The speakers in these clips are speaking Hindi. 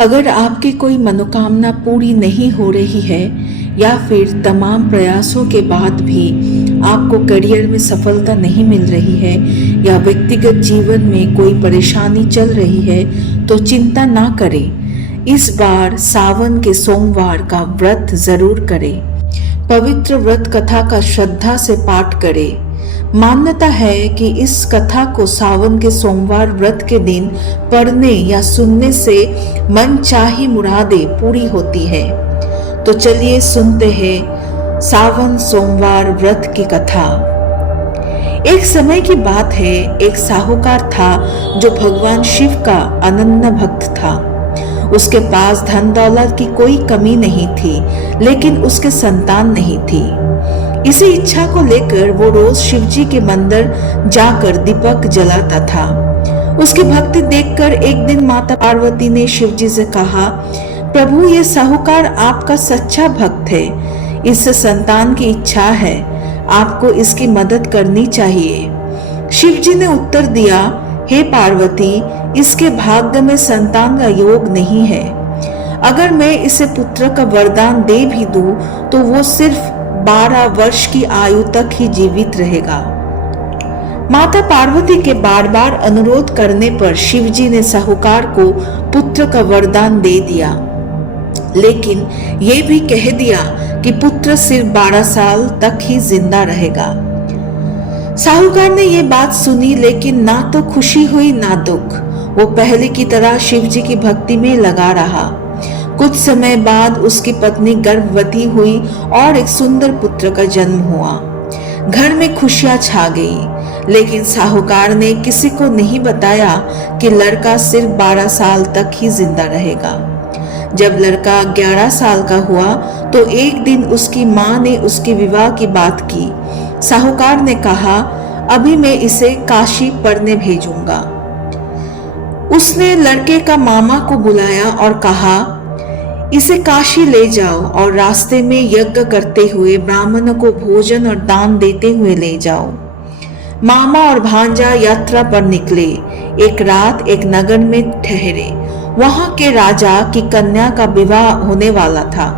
अगर आपकी कोई मनोकामना पूरी नहीं हो रही है या फिर तमाम प्रयासों के बाद भी आपको करियर में सफलता नहीं मिल रही है या व्यक्तिगत जीवन में कोई परेशानी चल रही है, तो चिंता ना करें। इस बार सावन के सोमवार का व्रत जरूर करें। पवित्र व्रत कथा का श्रद्धा से पाठ करें। मान्यता है कि इस कथा को सावन के सोमवार व्रत के दिन पढ़ने या सुनने से मनचाही मुरादें पूरी होती है। तो चलिए सुनते हैं सावन सोमवार व्रत की कथा। एक समय की बात है, एक साहूकार था जो भगवान शिव का अनन्य भक्त था। उसके पास धन दौलत की कोई कमी नहीं थी, लेकिन उसके संतान नहीं थी। इसी इच्छा को लेकर वो रोज शिवजी के मंदिर जाकर दीपक जलाता था। उसकी भक्ति देखकर एक दिन माता पार्वती ने शिवजी से कहा, प्रभु, ये साहूकार आपका सच्चा भक्त है, इससे संतान की इच्छा है, आपको इसकी मदद करनी चाहिए। शिवजी ने उत्तर दिया, हे पार्वती, इसके भाग्य में संतान का योग नहीं है। अगर मैं इसे पुत्र का वरदान दे भी दूं तो वो सिर्फ 12 वर्ष की आयु तक ही जीवित रहेगा। माता पार्वती के बार बार अनुरोध करने पर शिवजी ने साहूकार को पुत्र का वरदान दे दिया, लेकिन ये भी कह दिया कि पुत्र सिर्फ 12 साल तक ही जिंदा रहेगा। साहूकार ने ये बात सुनी, लेकिन ना तो खुशी हुई ना दुख। वो पहले की तरह शिवजी की भक्ति में लगा रहा। कुछ समय बाद उसकी पत्नी गर्भवती हुई और एक सुंदर पुत्र का जन्म हुआ। घर में खुशियां छा गई, लेकिन साहूकार ने किसी को नहीं बताया कि लड़का सिर्फ 12 साल तक ही जिंदा रहेगा। जब लड़का 11 साल का हुआ तो एक दिन उसकी माँ ने उसके विवाह की बात की। साहूकार ने कहा, अभी मैं इसे काशी पढ़ने भेजूंगा। उसने लड़के का मामा को बुलाया और कहा, इसे काशी ले जाओ और रास्ते में यज्ञ करते हुए ब्राह्मणों को भोजन और दान देते हुए ले जाओ। मामा और भांजा यात्रा पर निकले। एक रात एक नगर में ठहरे। वहां के राजा की कन्या का विवाह होने वाला था,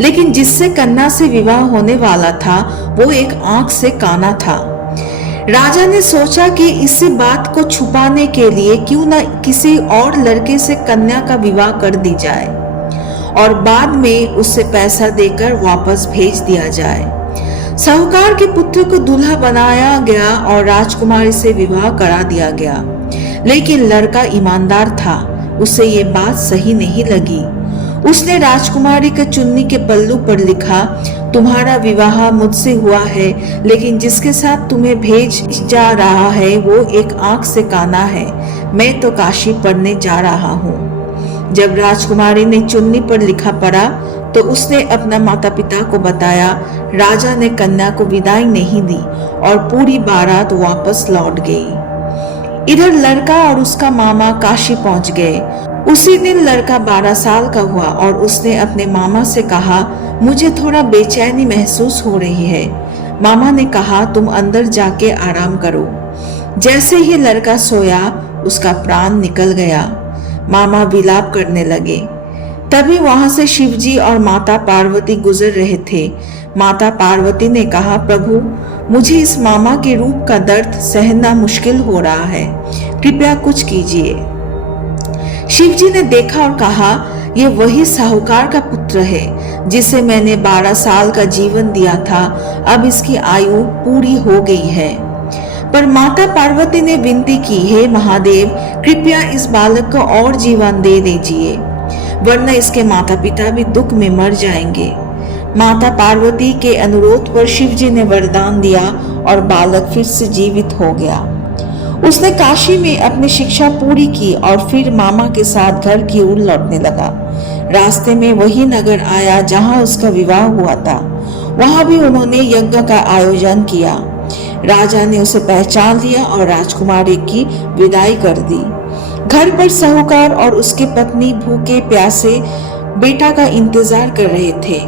लेकिन जिससे कन्या से विवाह होने वाला था वो एक आंख से काना था। राजा ने सोचा कि इस बात को छुपाने के लिए क्यों न किसी और लड़के से कन्या का विवाह कर दी जाए और बाद में उससे पैसा देकर वापस भेज दिया जाए। साहूकार के पुत्र को दूल्हा बनाया गया और राजकुमारी से विवाह करा दिया गया, लेकिन लड़का ईमानदार था, उसे ये बात सही नहीं लगी। उसने राजकुमारी के चुन्नी के पल्लू पर लिखा, तुम्हारा विवाह मुझसे हुआ है, लेकिन जिसके साथ तुम्हें भेज जा रहा है वो एक आंख से काना है। मैं तो काशी पढ़ने जा रहा हूँ। जब राजकुमारी ने चुन्नी पर लिखा पढ़ा तो उसने अपना माता पिता को बताया। राजा ने कन्या को विदाई नहीं दी और पूरी बारात वापस लौट गई। इधर लड़का और उसका मामा काशी पहुंच गए। उसी दिन लड़का 12 साल का हुआ और उसने अपने मामा से कहा, मुझे थोड़ा बेचैनी महसूस हो रही है। मामा ने कहा, तुम अंदर जाके आराम करो। जैसे ही लड़का सोया उसका प्राण निकल गया। मामा विलाप करने लगे। तभी वहां से शिवजी और माता पार्वती गुजर रहे थे। माता पार्वती ने कहा, प्रभु, मुझे इस मामा के रूप का दर्द सहना मुश्किल हो रहा है, कृपया कुछ कीजिए। शिवजी ने देखा और कहा, ये वही साहूकार का पुत्र है जिसे मैंने 12 साल का जीवन दिया था। अब इसकी आयु पूरी हो गई है। पर माता पार्वती ने विनती की, हे महादेव, कृपया इस बालक को और जीवन दे दीजिए, वरना इसके माता पिता भी दुख में मर जाएंगे। माता पार्वती के अनुरोध पर शिवजी ने वरदान दिया और बालक फिर से जीवित हो गया। उसने काशी में अपनी शिक्षा पूरी की और फिर मामा के साथ घर की ओर लौटने लगा। रास्ते में वही नगर आया जहां उसका विवाह हुआ था। वहां भी उन्होंने यज्ञ का आयोजन किया। राजा ने उसे पहचान लिया और राजकुमारी की विदाई कर दी। घर पर साहूकार और उसकी पत्नी भूखे प्यासे बेटा का इंतजार कर रहे थे।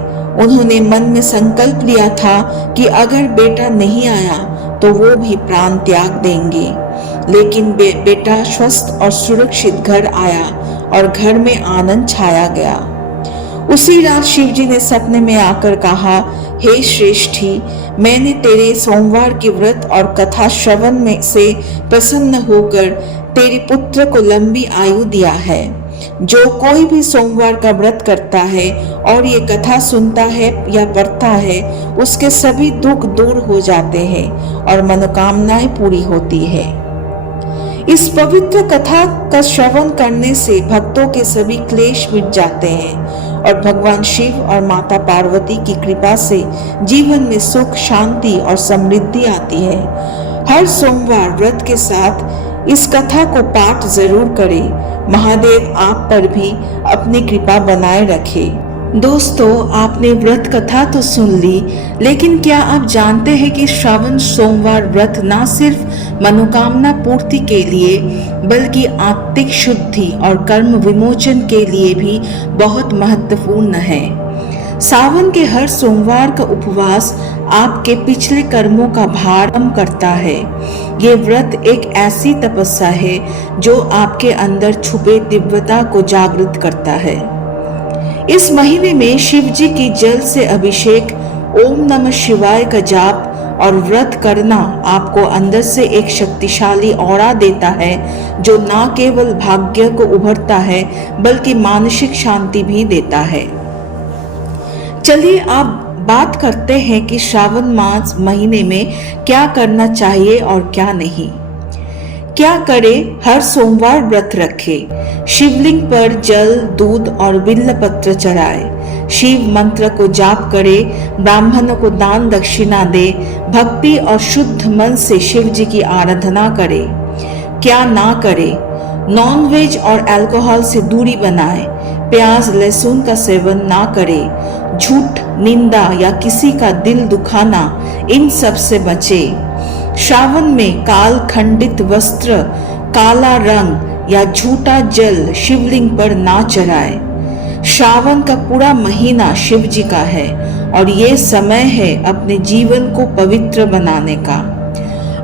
उन्होंने मन में संकल्प लिया था कि अगर बेटा नहीं आया तो वो भी प्राण त्याग देंगे। लेकिन बेटा स्वस्थ और सुरक्षित घर आया और घर में आनंद छाया गया। उसी रात शिवजी ने सपने में आकर कहा, हे श्रेष्ठी, मैंने तेरे सोमवार के व्रत और कथा श्रवण में से प्रसन्न होकर तेरे पुत्र को लंबी आयु दिया है। जो कोई भी सोमवार का व्रत करता है और ये कथा सुनता है या पढ़ता है, उसके सभी दुख दूर हो जाते हैं और मनोकामनाएं पूरी होती है। इस पवित्र कथा का श्रवण करने से भक्तों के सभी क्लेश मिट जाते हैं और भगवान शिव और माता पार्वती की कृपा से जीवन में सुख, शांति और समृद्धि आती है। हर सोमवार व्रत के साथ इस कथा को पाठ जरूर करें। महादेव आप पर भी अपनी कृपा बनाए रखे। दोस्तों, आपने व्रत कथा तो सुन ली, लेकिन क्या आप जानते हैं कि श्रावण सोमवार व्रत न सिर्फ मनोकामना पूर्ति के लिए बल्कि आत्मिक शुद्धि और कर्म विमोचन के लिए भी बहुत महत्वपूर्ण है। सावन के हर सोमवार का उपवास आपके पिछले कर्मों का भार कम करता है। ये व्रत एक ऐसी तपस्या है जो आपके अंदर छुपे दिव्यता को जागृत करता है। इस महीने में शिव जी की जल से अभिषेक, ओम नमः शिवाय का जाप और व्रत करना आपको अंदर से एक शक्तिशाली ऑरा देता है, जो न केवल भाग्य को उभरता है बल्कि मानसिक शांति भी देता है। चलिए आप बात करते हैं कि श्रावण मास महीने में क्या करना चाहिए और क्या नहीं। क्या करें? हर सोमवार व्रत रखें, शिवलिंग पर जल, दूध और बिल्व पत्र चढ़ाए, शिव मंत्र को जाप करें, ब्राह्मणों को दान दक्षिणा दे, भक्ति और शुद्ध मन से शिव जी की आराधना करें। क्या ना करें? नॉनवेज और अल्कोहल से दूरी बनाएं, प्याज लहसुन का सेवन ना करें, झूठ, निंदा या किसी का दिल दुखाना, इन सब से बचें। श्रावण में काल खंडित वस्त्र, काला रंग या झूठा जल शिवलिंग पर ना चढ़ाए। श्रावण का पूरा महीना शिव जी का है और ये समय है अपने जीवन को पवित्र बनाने का।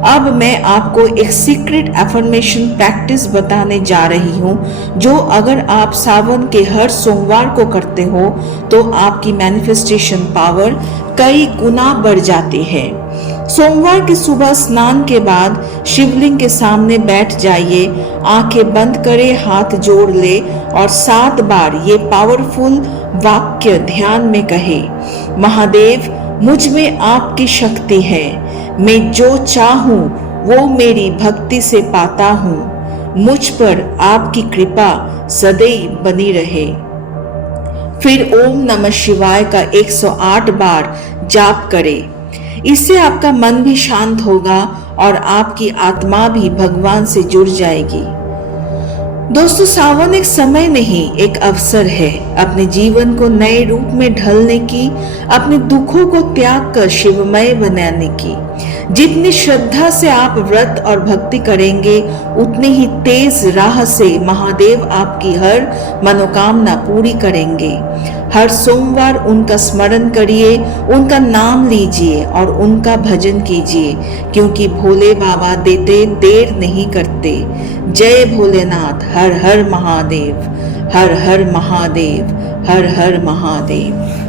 अब मैं आपको एक सीक्रेट अफर्मेशन प्रैक्टिस बताने जा रही हूँ, जो अगर आप सावन के हर सोमवार को करते हो तो आपकी मैनिफेस्टेशन पावर कई गुना बढ़ जाती है। सोमवार की सुबह स्नान के बाद शिवलिंग के सामने बैठ जाइए, आंखें बंद करें, हाथ जोड़ ले और 7 बार ये पावरफुल वाक्य ध्यान में कहे, महादेव, मुझ में आपकी शक्ति है, मैं जो चाहूं वो मेरी भक्ति से पाता हूं, मुझ पर आपकी कृपा सदैव बनी रहे। फिर ओम नमः शिवाय का 108 बार जाप करें। इससे आपका मन भी शांत होगा और आपकी आत्मा भी भगवान से जुड़ जाएगी। दोस्तों, सावन एक समय नहीं, एक अवसर है अपने जीवन को नए रूप में ढलने की, अपने दुखों को त्याग कर शिवमय बनाने की। जितनी श्रद्धा से आप व्रत और भक्ति करेंगे, उतनी ही तेज राह से महादेव आपकी हर मनोकामना पूरी करेंगे। हर सोमवार उनका स्मरण करिए, उनका नाम लीजिए और उनका भजन कीजिए, क्योंकि भोले बाबा देते देर नहीं करते। जय भोलेनाथ, हर हर महादेव, हर हर महादेव, हर हर महादेव।